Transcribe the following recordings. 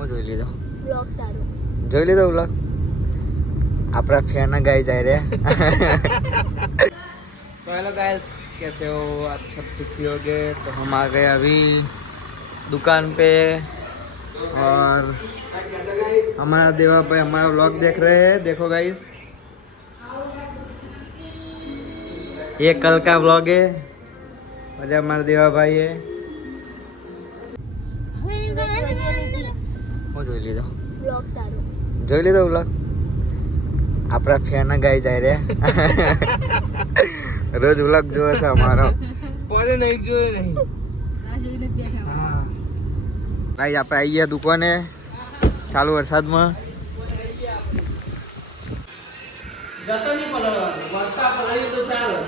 હું જોઈ લીધો બ્લોગ તારો જોઈ લીધો વ્લોગ આપણા फैन गाइस जा रहे हैं तो हेलो गाइस कैसे हो आप सब ठीक होगे तो हम आ गए अभी दुकान पे और हमारा देवा भाई हमारा व्लॉग देख रहे हैं देखो गाइस ये कल का व्लॉग है और ये हमारा देवा भाई है હું જોઈ લીધો બ્લોગ તારો જોઈ લીધો વ્લોગ આપણા ફેન ગાઈ જાય રે રોજ વ્લોગ જોવે છે અમારો કોને નહીં જોયો નહીં હા ભાઈ આપણે આવી ગયા દુકાને ચાલુ વરસાદમાં જતો નહીં પલળવાનું વરસાદ પલળી તો ચાલો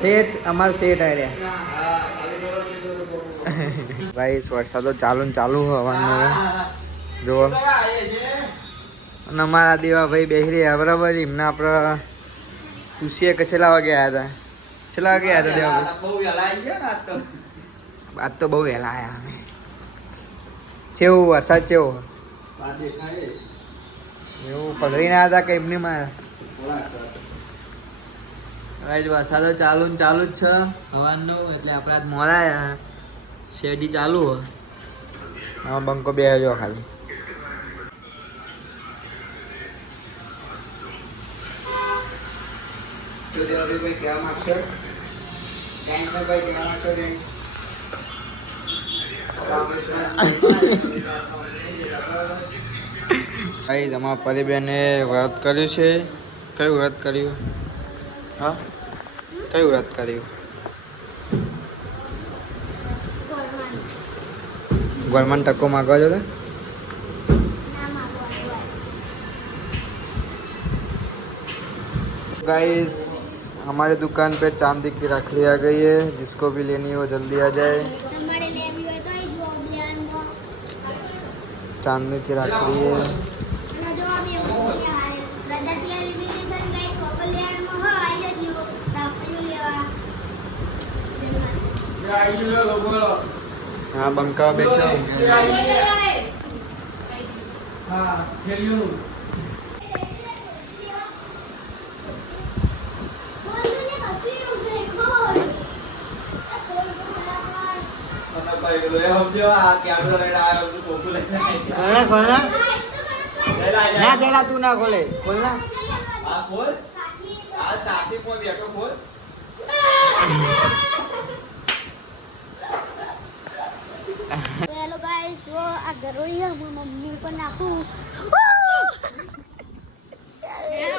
શેઠ અમાર શેઠ આ રહ્યા ભાઈ વરસાદ ચાલુ ને ચાલુ હવાનું જો અને અમારા દેવા ભાઈ બેસી રહ્યા બરાબર એમને આપણે પૂછીએ કે છેલ્લા વાગે આવ્યા હતા છેલ્લા વાગે આવ્યા હતા દેવા આજ તો બહુ વહેલા આવ્યા અમે કેવું વરસાદ કેવો એવું પગડીને આવ્યા હતા કે એમની માં વરસાદ ચાલુ ને ચાલુ જ છે હવાનો એટલે આપણે આજ મોડા આવ્યા શેરડી ચાલુ હોય હા બંકો બે જો ખાલી તમારા પરિબેને વ્રત કર્યું છે કયું વ્રત કર્યું હા કયું વ્રત કર્યું गवर्नमेंट टक्को मांगवा जो गाइस हमारे दुकान पे चांदी की रखड़ी आ गई है जिसको भी लेनी हो जल्दी आ जाए चांदी की रखड़ी है हाँ बंका बेचा हाँ खेलियो ना चला तू ना खोले खोलना खोल आज साथी को बैठो खोल हेलो गाइस जो आ गरोई है वो मम्मी को नाखू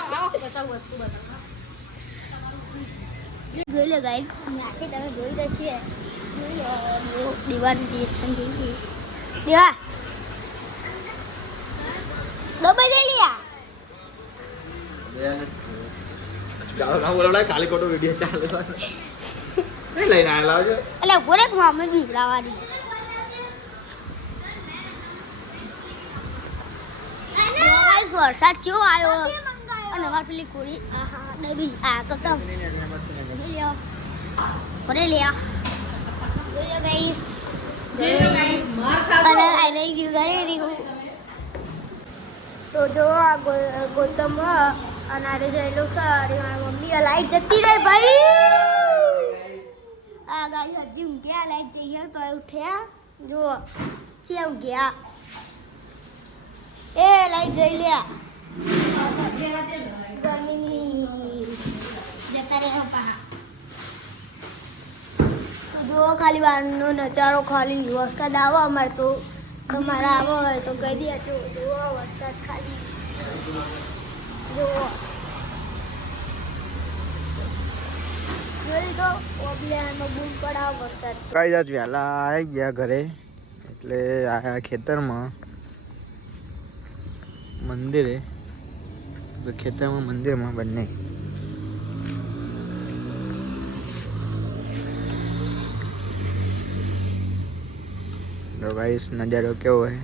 आओ बताओ वस्तु बताओ જોઈ લે ગાઈસ આખી તમે જોઈ લે છે દીવાન રિએક્શન જોઈ દેવા દબાઈ દે લિયા ગાવ ના બોલાવડા કાલે કોટો વિડિયો ચાલે એ લઈને આયા લાવજો એટલે ગોરેક મામે બીવડાવાની વરસાદ કેવો આવ્યો અને અમાર પેલી કોરી આહા ડબી આ કકમ ઓરે લ્યા જોયો ગાઈસ અને આઈ લઈ ગયું ઘરે રીહું તો જો આ ગોતમ અને આરે જઈલો સારી મારી મમ્મી લાઈટ જતી રહી ભાઈ આ ગાઈસ હજી ઊંઘ્યા લાઈટ જઈએ તો ઉઠ્યા જો છે ઊંઘ્યા ए लाइट जई लिया गर्मी जता रे पहा तो जो खाली बारनो नजारो खाली वरसाद आवा અમાર તો તમારા આવો હોય તો કહી દે જો વરસાદ ખાલી જો જોઈ તો ઓબલેનો બૂમ પડાવ વરસાદ કાઈ જાત વેલા આવી ગયા ઘરે એટલે આ ખેતરમાં मंदिर है तो खेतर में मंदिर में बनने तो गाइस नज़ारा क्या हुआ है